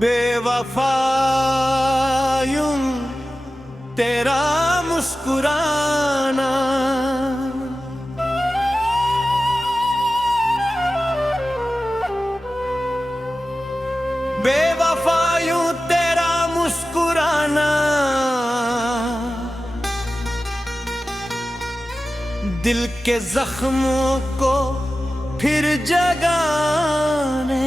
बेवफा यूं तेरा मुस्कुराना, बेवफा यूं तेरा मुस्कुराना, दिल के जख्मों को फिर जगाने,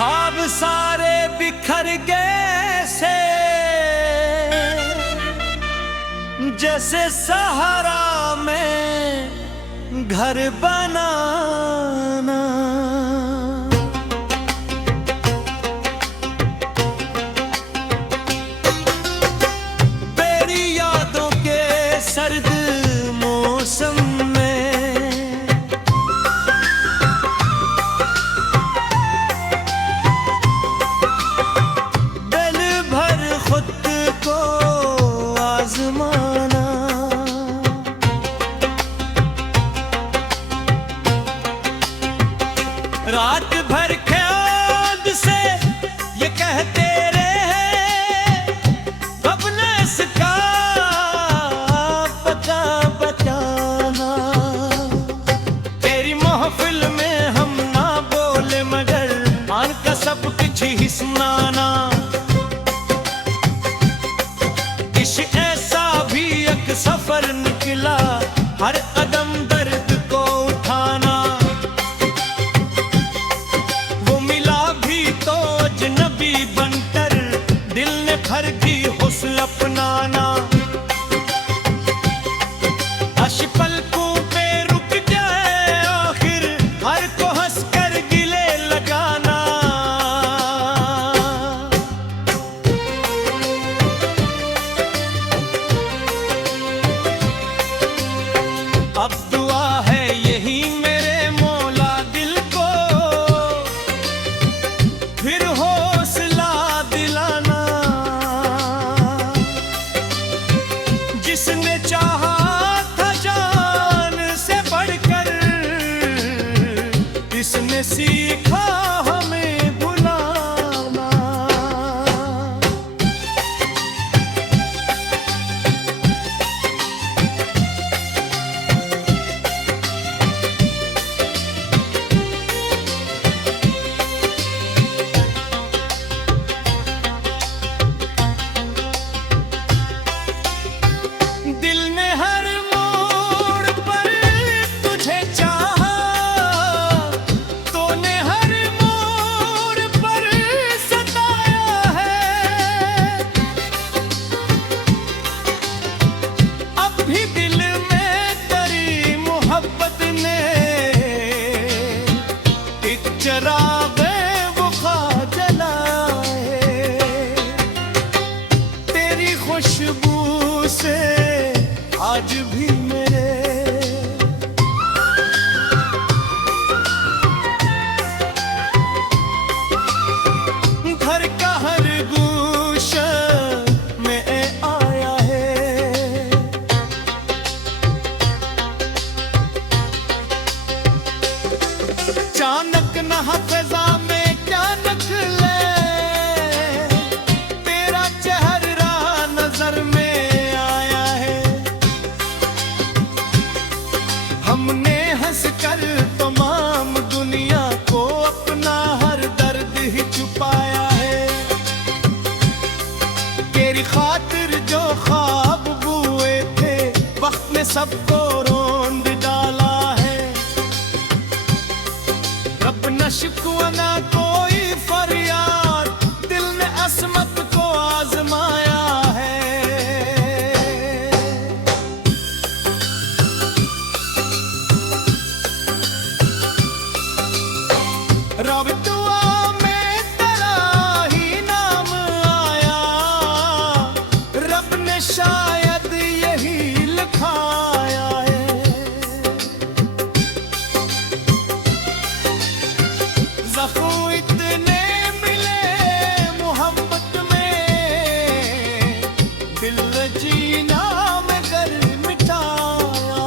ख्वाब सारे बिखर गए से जैसे सहारा में घर बनाना, तेरी यादों के सर्द मौसम रात भर ख्याल से ये कहते रहे अब न इसका पता बचाना, तेरी महफिल में हम ना बोले मगर मान का सब कुछ ही सुनाना, इश्क ऐसा भी एक सफर निकला हर कदम दर्द को उठाना, अजनबी बनकर दिल ने भर की हुस्न अपनाना, अश पलकों पे रुक जाए आखिर हर को हंस कर गिले लगाना, अब दुआ है यही मेरे मौला दिल को फिर हौसला दिलाना, जिसने चाहा था जान से बढ़कर इसने सीखा हमें भुलाना, दिल ने हर मोड़ पर तुझे चाहा, तूने हर मोड़ पर सताया है, अब भी दिल में तेरी मोहब्बत ने एक चिराग वफा जलाए, तेरी खुशबू से आज भी मेरे घर का हर गोशा में आया है, चाणक न फिजा में क्या निकले तेरा चेहरा नजर में हमने हंस कर तमाम दुनिया को अपना हर दर्द ही छुपाया है, तेरी खातिर जो ख्वाब बुए थे वक्त ने सबको रोंद डाला है, रब न शिकवा ना कोई फरियाद दिल ने असमत को आजमाया है, रब दुआ में तेरा ही नाम आया, रब ने शायद यही लिखाया है, ज़ख्म इतने मिले मोहब्बत में दिल जीना में गर मिटाया,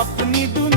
अपनी दुनिया